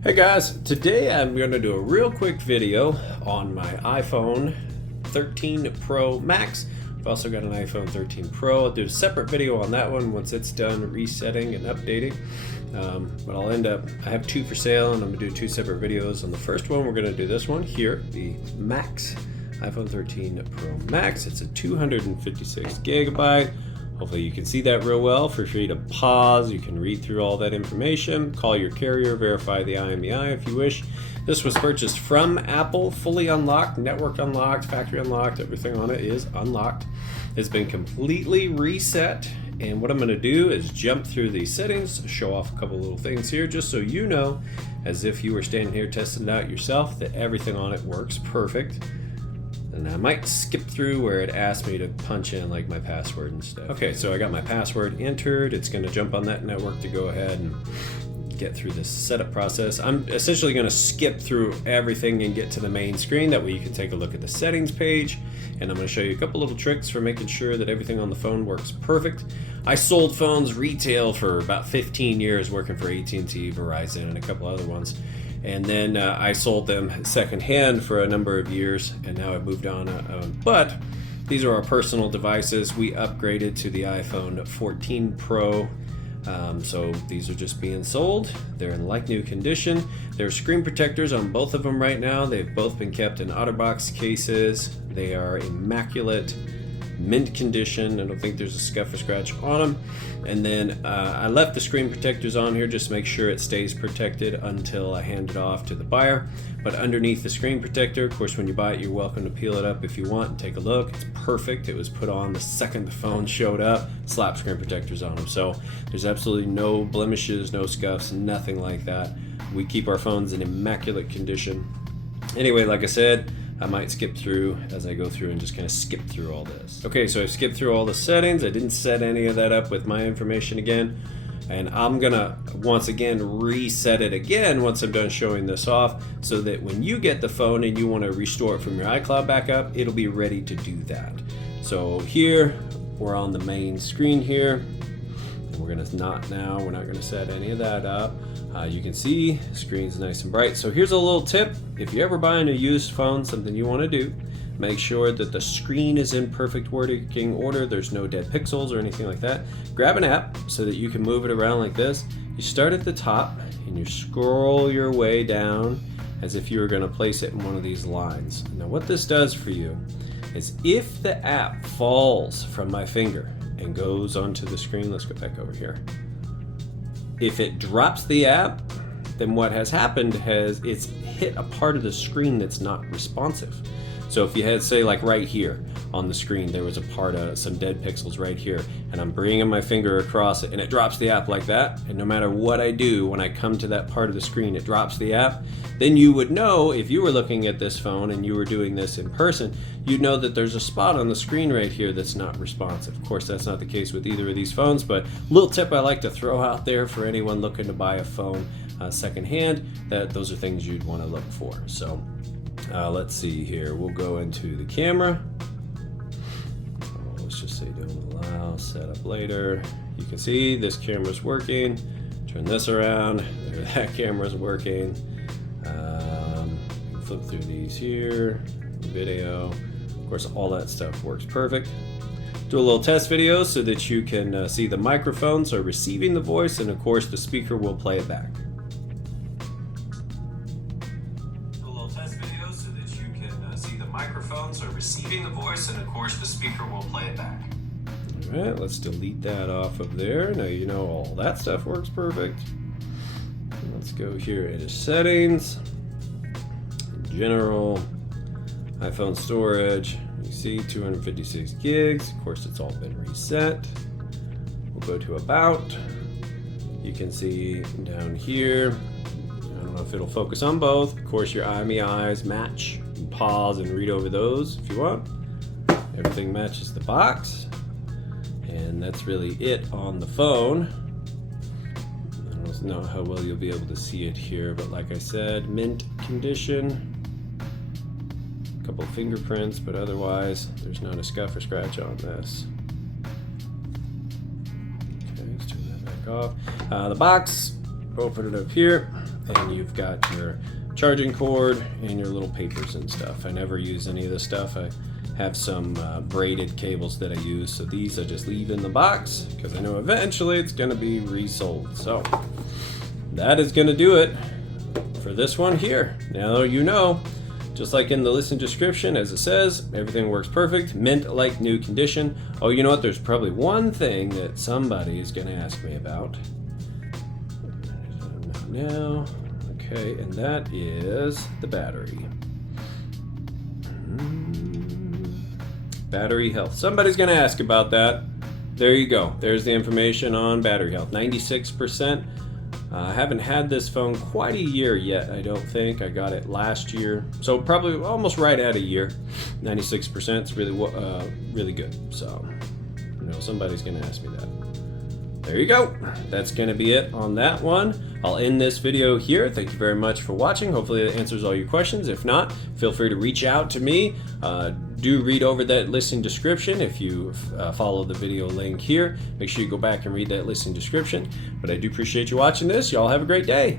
Hey guys, today I'm going to do a real quick video on my iPhone 13 Pro Max. I've also got an iPhone 13 Pro. I'll do a separate video on that one once it's done resetting and updating. But I have two for sale and I'm going to do two separate videos. On the first one, we're going to do this one here, the Max, iPhone 13 Pro Max. It's a 256 gigabyte. Hopefully you can see that real well. Feel free to pause. You can read through all that information. Call your carrier, verify the IMEI if you wish. This was purchased from Apple, fully unlocked, network unlocked, factory unlocked. Everything on it is unlocked. It's been completely reset. And what I'm going to do is jump through these settings, show off a couple little things here, just so you know, as if you were standing here testing it out yourself, that everything on it works perfect. And I might skip through where it asked me to punch in like my password and stuff. Okay, so I got my password entered. It's going to jump on that network to go ahead and get through this setup process. I'm essentially going to skip through everything and get to the main screen. That way you can take a look at the settings page. And I'm going to show you a couple little tricks for making sure that everything on the phone works perfect. I sold phones retail for about 15 years, working for AT&T, Verizon, and a couple other ones. And then I sold them secondhand for a number of years, and now I've moved on. But these are our personal devices. We upgraded to the iPhone 14 Pro. So these are just being sold. They're in like new condition. There are screen protectors on both of them right now. They've both been kept in OtterBox cases. They are immaculate, mint condition. I don't think there's a scuff or scratch on them. And then I left the screen protectors on here just to make sure it stays protected until I hand it off to the buyer. But underneath the screen protector, of course, when you buy it, you're welcome to peel it up if you want and take a look. It's perfect. It was put on the second the phone showed up. Slap screen protectors on them. So there's absolutely no blemishes, no scuffs, nothing like that. We keep our phones in immaculate condition. Anyway, like I said, I might skip through as I go through and just kind of skip through all this. Okay, so I skipped through all the settings. I didn't set any of that up with my information again. And I'm gonna, once again, reset it again once I'm done showing this off, so that when you get the phone and you wanna restore it from your iCloud backup, it'll be ready to do that. So here, we're on the main screen here. We're not gonna set any of that up. You can see screen's nice and bright. So here's a little tip. If you're ever buying a used phone, something you want to do, make sure that the screen is in perfect working order. There's no dead pixels or anything like that. Grab an app so that you can move it around like this. You start at the top and you scroll your way down as if you were going to place it in one of these lines. Now what this does for you is, if the app falls from my finger and goes onto the screen, let's go back over here. If it drops the app, then what has happened is it's hit a part of the screen that's not responsive. So if you had, say, like right here on the screen, there was a part of some dead pixels right here, and I'm bringing my finger across it and it drops the app like that, and no matter what I do, when I come to that part of the screen, it drops the app, then you would know, if you were looking at this phone and you were doing this in person, you'd know that there's a spot on the screen right here that's not responsive. Of course, that's not the case with either of these phones, but little tip I like to throw out there for anyone looking to buy a phone secondhand, that those are things you'd want to look for. So let's see here. We'll go into the camera. Let's just say don't allow, set up later. You can see this camera's working. Turn this around. There, that camera's working. Flip through these here. Video. Of course, all that stuff works perfect. Do a little test video so that you can see the microphone, so receiving the voice, and of course the speaker will play it back. Microphone, so receiving the voice, and of course the speaker will play it back. All right, let's delete that off of there. Now you know all that stuff works perfect. Let's go here into settings, general, iPhone storage. You see 256 gigs. Of course, it's all been reset. We'll go to about. You can see down here, I don't know if it'll focus on both. Of course, your IMEIs match. Pause and read over those if you want. Everything matches the box, and that's really it on the phone. I don't know how well you'll be able to see it here, but like I said, mint condition. A couple of fingerprints, but otherwise there's not a scuff or scratch on this. Okay, let's turn that back off. The box, open it up here. and you've got your charging cord and your little papers and stuff. I never use any of this stuff. I have some braided cables that I use, so these I just leave in the box because I know eventually it's going to be resold. So that is going to do it for this one here. Now you know, just like in the listing description, as it says, everything works perfect, mint like new condition. Oh, you know what? There's probably one thing that somebody is going to ask me about. Now, okay, and that is the battery. Battery health. Somebody's going to ask about that. There you go. There's the information on battery health. 96%. I haven't had this phone quite a year yet, I don't think. I got it last year, so probably almost right at a year. 96% is really good. So, you know, somebody's going to ask me that. There you go. That's going to be it on that one. I'll end this video here. Thank you very much for watching. Hopefully it answers all your questions. If not, feel free to reach out to me. Do read over that listing description if you follow the video link here. Make sure you go back and read that listing description. But I do appreciate you watching this. Y'all have a great day.